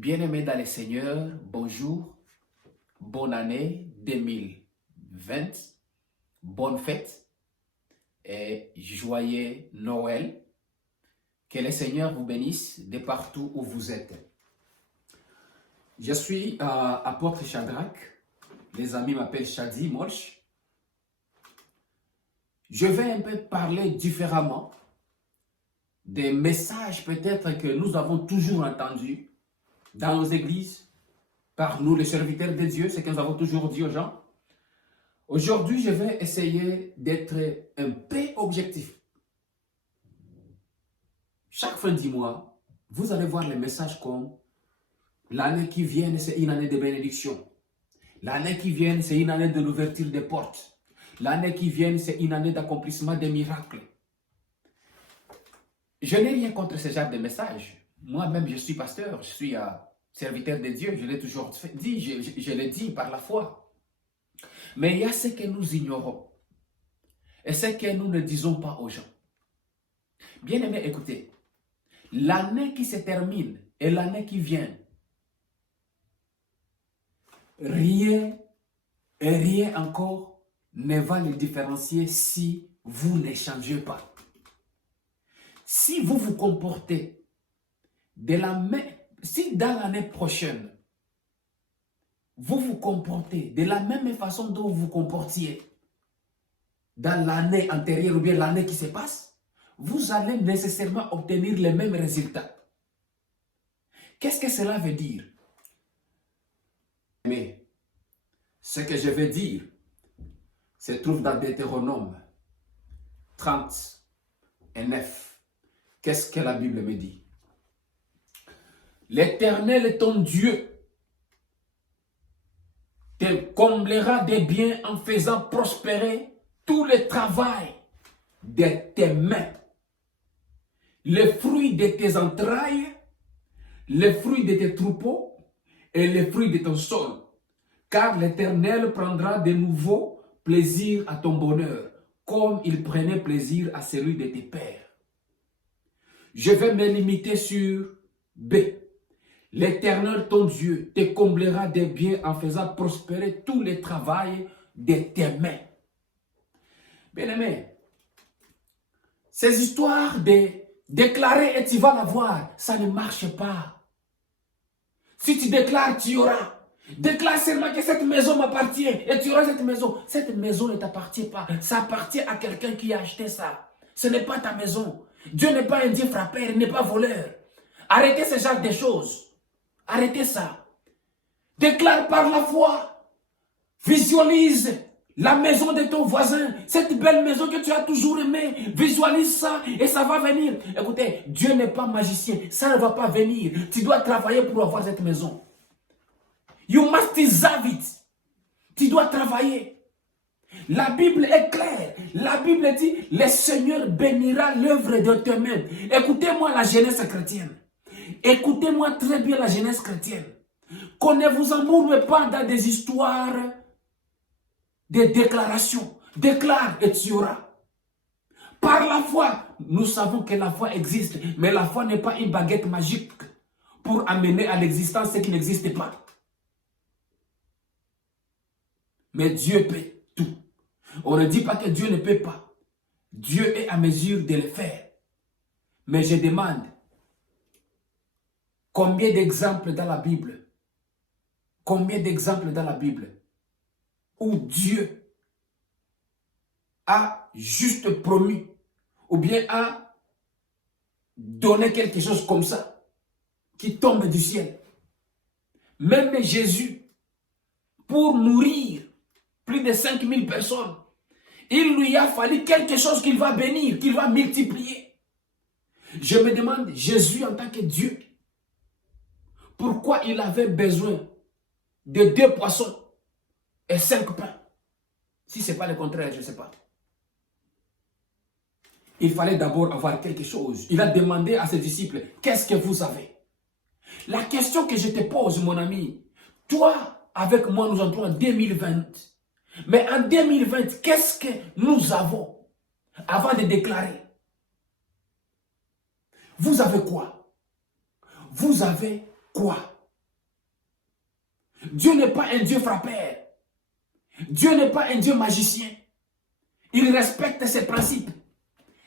Bien-aimés dans le Seigneur, bonjour, bonne année 2020, bonne fête et joyeux Noël. Que le Seigneur vous bénisse de partout où vous êtes. Je suis apôtre Shadrach, les amis m'appellent Shadi Molch. Je vais un peu parler différemment des messages peut-être que nous avons toujours entendus dans nos églises, par nous les serviteurs de Dieu, ce que nous avons toujours dit aux gens. Aujourd'hui, je vais essayer d'être un peu objectif. Chaque fin du mois, vous allez voir les messages comme l'année qui vient, c'est une année de bénédiction. L'année qui vient, c'est une année de l'ouverture des portes. L'année qui vient, c'est une année d'accomplissement des miracles. Je n'ai rien contre ce genre de messages. Moi-même, je suis pasteur, je suis serviteur de Dieu, je l'ai toujours dit, je l'ai dit par la foi. Mais il y a ce que nous ignorons et ce que nous ne disons pas aux gens. Bien aimé, écoutez, l'année qui se termine et l'année qui vient, rien et rien encore ne va les différencier si vous ne changez pas. Si vous vous comportez de la même, si dans l'année prochaine, vous vous comportez de la même façon dont vous vous comportiez dans l'année antérieure ou bien l'année qui se passe, vous allez nécessairement obtenir les mêmes résultats. Qu'est-ce que cela veut dire? Mais ce que je veux dire se trouve dans Deutéronome 30:9. Qu'est-ce que la Bible me dit? L'Éternel est ton Dieu, te comblera de biens en faisant prospérer tout le travail de tes mains, les fruits de tes entrailles, les fruits de tes troupeaux et les fruits de ton sol. Car l'Éternel prendra de nouveau plaisir à ton bonheur, comme il prenait plaisir à celui de tes pères. Je vais me limiter sur B. L'Éternel, ton Dieu, te comblera de biens en faisant prospérer tout le travail de tes mains. Bien-aimé, ces histoires de déclarer et tu vas l'avoir, ça ne marche pas. Si tu déclares, tu auras. Déclare seulement que cette maison m'appartient et tu auras cette maison. Cette maison ne t'appartient pas. Ça appartient à quelqu'un qui a acheté ça. Ce n'est pas ta maison. Dieu n'est pas un Dieu frappeur, il n'est pas voleur. Arrêtez ce genre de choses. Arrêtez ça. Déclare par la foi. Visualise la maison de ton voisin. Cette belle maison que tu as toujours aimée. Visualise ça et ça va venir. Écoutez, Dieu n'est pas magicien. Ça ne va pas venir. Tu dois travailler pour avoir cette maison. You must deserve it. Tu dois travailler. La Bible est claire. La Bible dit, le Seigneur bénira l'œuvre de tes mains. Écoutez-moi la jeunesse chrétienne. Écoutez-moi très bien la jeunesse chrétienne. Qu'on ne vous emmurme pas dans des histoires de déclarations. Déclare et tu auras. Par la foi, nous savons que la foi existe. Mais la foi n'est pas une baguette magique pour amener à l'existence ce qui n'existe pas. Mais Dieu peut tout. On ne dit pas que Dieu ne peut pas. Dieu est à mesure de le faire. Mais je demande, combien d'exemples dans la Bible, où Dieu a juste promis ou bien a donné quelque chose comme ça qui tombe du ciel. Même Jésus, pour nourrir plus de 5000 personnes, il lui a fallu quelque chose qu'il va bénir, qu'il va multiplier. Je me demande, Jésus en tant que Dieu, pourquoi il avait besoin de 2 poissons et 5 pains? Si ce n'est pas le contraire, je ne sais pas. Il fallait d'abord avoir quelque chose. Il a demandé à ses disciples, qu'est-ce que vous avez? La question que je te pose, mon ami, toi, avec moi, nous entrons en 2020. Mais en 2020, qu'est-ce que nous avons avant de déclarer? Vous avez quoi? Vous avez quoi? Dieu n'est pas un Dieu frappeur. Dieu n'est pas un Dieu magicien. Il respecte ses principes.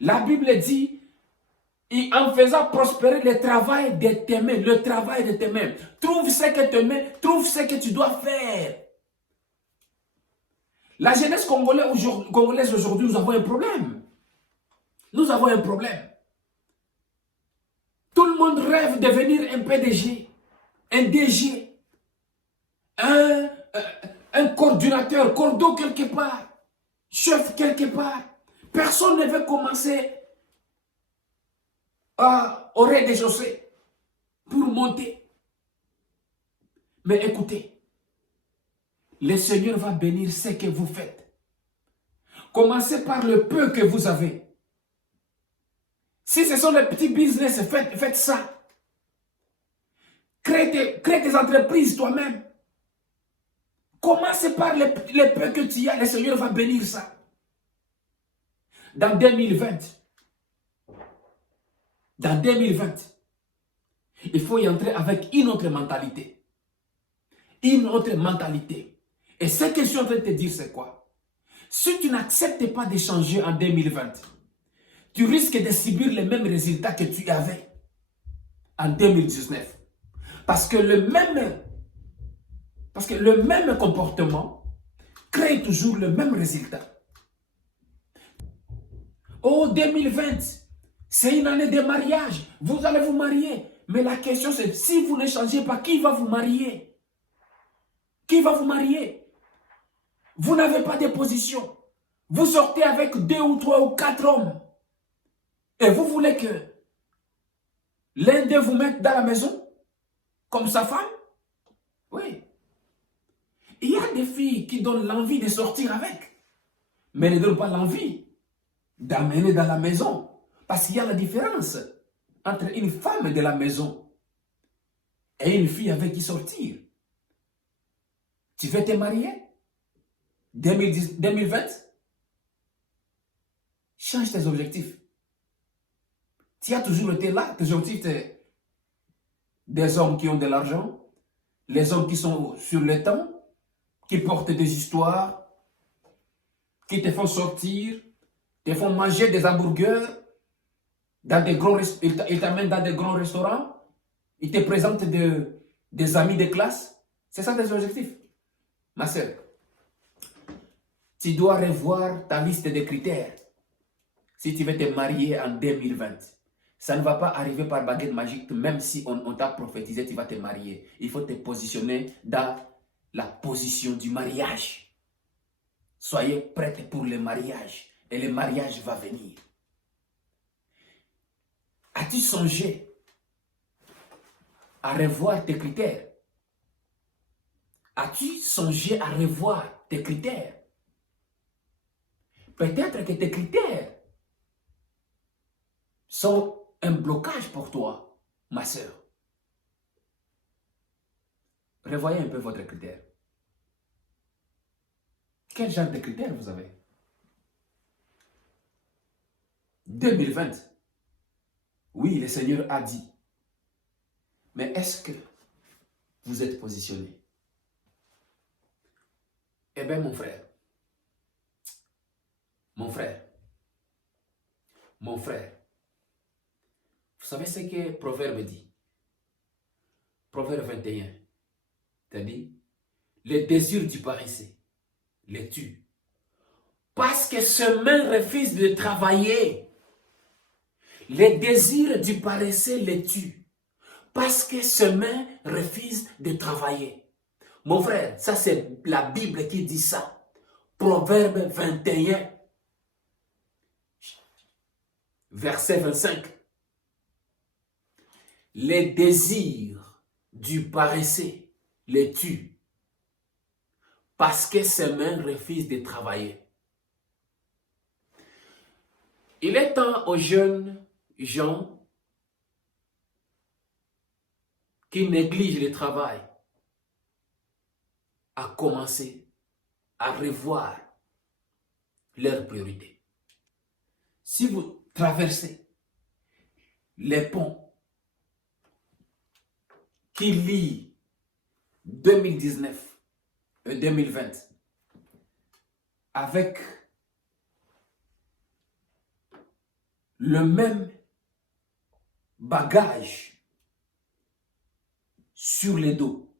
La Bible dit, et en faisant prospérer le travail de tes mains, le travail de tes mains. Trouve ce que tes mains, trouve ce que tu dois faire. La jeunesse congolaise aujourd'hui, nous avons un problème. Nous avons un problème. Tout le monde rêve de devenir un PDG, un DG, un coordinateur, cordeau quelque part, chef quelque part. Personne ne veut commencer au rez-de-chaussée pour monter. Mais écoutez, le Seigneur va bénir ce que vous faites. Commencez par le peu que vous avez. Si ce sont les petits business, faites ça. Crée tes entreprises toi-même. Commencez par les peu que tu as, le Seigneur va bénir ça. Dans 2020, il faut y entrer avec une autre mentalité. Une autre mentalité. Et ce que je suis en train de te dire, c'est quoi? Si tu n'acceptes pas de changer en 2020, tu risques de subir les mêmes résultats que tu avais en 2019. Parce que le même comportement crée toujours le même résultat. Oh, 2020, c'est une année de mariage. Vous allez vous marier. Mais la question c'est, si vous ne changez pas, qui va vous marier? Qui va vous marier? Vous n'avez pas de position. Vous sortez avec 2 ou 3 ou 4 hommes. Et vous voulez que l'un d'eux vous mette dans la maison comme sa femme? Oui. Il y a des filles qui donnent l'envie de sortir avec, mais ne donnent pas l'envie d'amener dans la maison. Parce qu'il y a la différence entre une femme de la maison et une fille avec qui sortir. Tu veux te marier? 2020? Change tes objectifs. Tu as toujours été là. Tes objectifs, c'est des hommes qui ont de l'argent, les hommes qui sont sur le temps, qui portent des histoires, qui te font sortir, te font manger des hamburgers, dans des grands, ils t'amènent dans des grands restaurants, ils te présentent des amis de classe. C'est ça tes objectifs. Ma soeur, tu dois revoir ta liste de critères si tu veux te marier en 2020. Ça ne va pas arriver par baguette magique, même si on t'a prophétisé, tu vas te marier. Il faut te positionner dans la position du mariage. Soyez prêts pour le mariage et le mariage va venir. As-tu songé à revoir tes critères? As-tu songé à revoir tes critères? Peut-être que tes critères sont un blocage pour toi, ma soeur. Revoyez un peu votre critère. Quel genre de critères vous avez? 2020. Oui, le Seigneur a dit. Mais est-ce que vous êtes positionné? Eh bien, mon frère, vous savez ce que Proverbe dit? Proverbe 21, t'as dit, le désir du paresseux les tue. Parce que ses mains refusent de travailler. Les désirs du paresseux les tuent. Parce que ses mains refusent de travailler. Mon frère, ça c'est la Bible qui dit ça. Proverbe 21, verset 25. Les désirs du paresseux les tuent. Parce que ses mains refusent de travailler. Il est temps aux jeunes gens qui négligent le travail à commencer à revoir leurs priorités. Si vous traversez les ponts qui lient 2019 et 2020 avec le même bagage sur les dos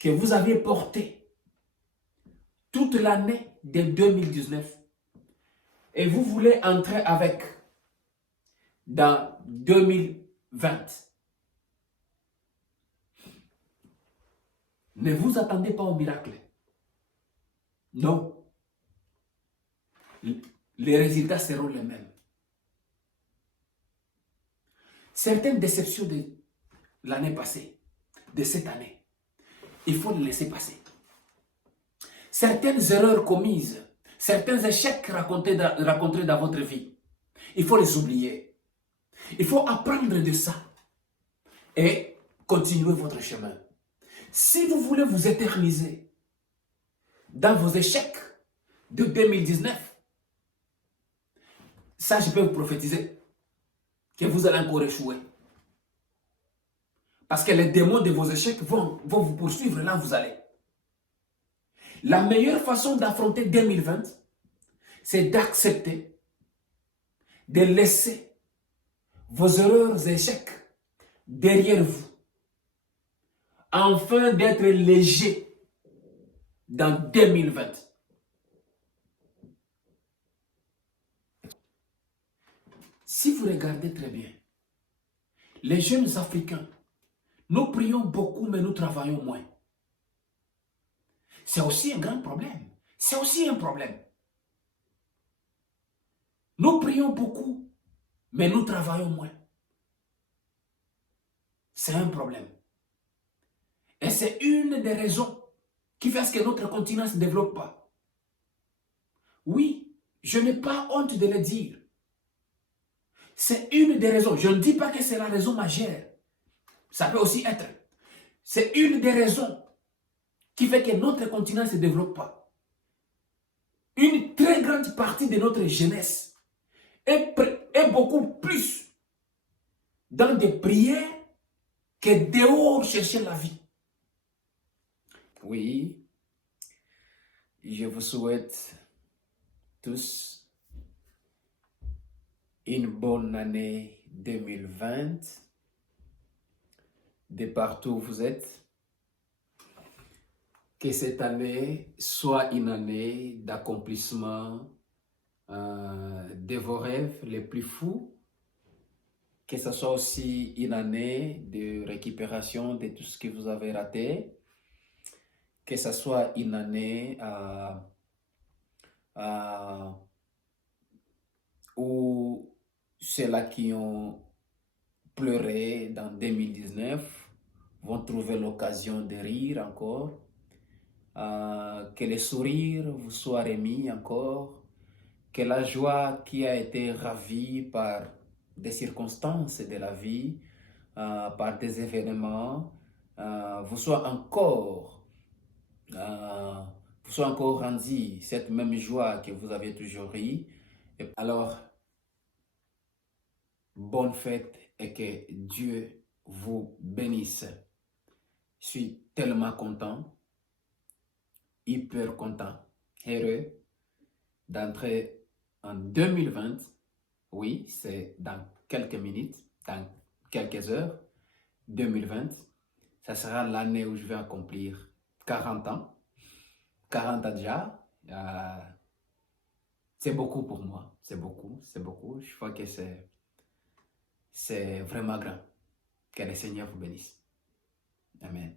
que vous aviez porté toute l'année de 2019 et vous voulez entrer avec dans 2020. Ne vous attendez pas au miracle. Non. Les résultats seront les mêmes. Certaines déceptions de l'année passée, de cette année, il faut les laisser passer. Certaines erreurs commises, certains échecs rencontrés dans votre vie, il faut les oublier. Il faut apprendre de ça et continuer votre chemin. Si vous voulez vous éterniser dans vos échecs de 2019, ça je peux vous prophétiser que vous allez encore échouer. Parce que les démons de vos échecs vont vous poursuivre là où vous allez. La meilleure façon d'affronter 2020, c'est d'accepter, de laisser vos erreurs et échecs derrière vous, afin d'être léger dans 2020. Si vous regardez très bien, les jeunes Africains, nous prions beaucoup, mais nous travaillons moins. C'est aussi un grand problème. C'est aussi un problème. Nous prions beaucoup, mais nous travaillons moins. C'est un problème. Et c'est une des raisons qui fait que notre continent ne se développe pas. Oui, je n'ai pas honte de le dire. C'est une des raisons. Je ne dis pas que c'est la raison majeure. Ça peut aussi être. C'est une des raisons qui fait que notre continent ne se développe pas. Une très grande partie de notre jeunesse est beaucoup plus dans des prières que dehors chercher la vie. Oui, je vous souhaite tous une bonne année 2020 de partout où vous êtes. Que cette année soit une année d'accomplissement de vos rêves les plus fous. Que ce soit aussi une année de récupération de tout ce que vous avez raté. Que ce soit une année où ceux-là qui ont pleuré dans 2019 vont trouver l'occasion de rire encore. Que les sourires vous soient remis encore, que la joie qui a été ravie par des circonstances de la vie, par des événements, vous soit encore rendue cette même joie que vous avez toujours eue. Alors, bonne fête et que Dieu vous bénisse. Je suis tellement content, hyper content, heureux d'entrer en 2020. Oui, c'est dans quelques minutes, dans quelques heures. 2020, ça sera l'année où je vais accomplir 40 ans. 40 ans déjà. C'est beaucoup pour moi. C'est beaucoup, c'est beaucoup. Je crois que c'est vraiment grand. Que le Seigneur vous bénisse. Amen.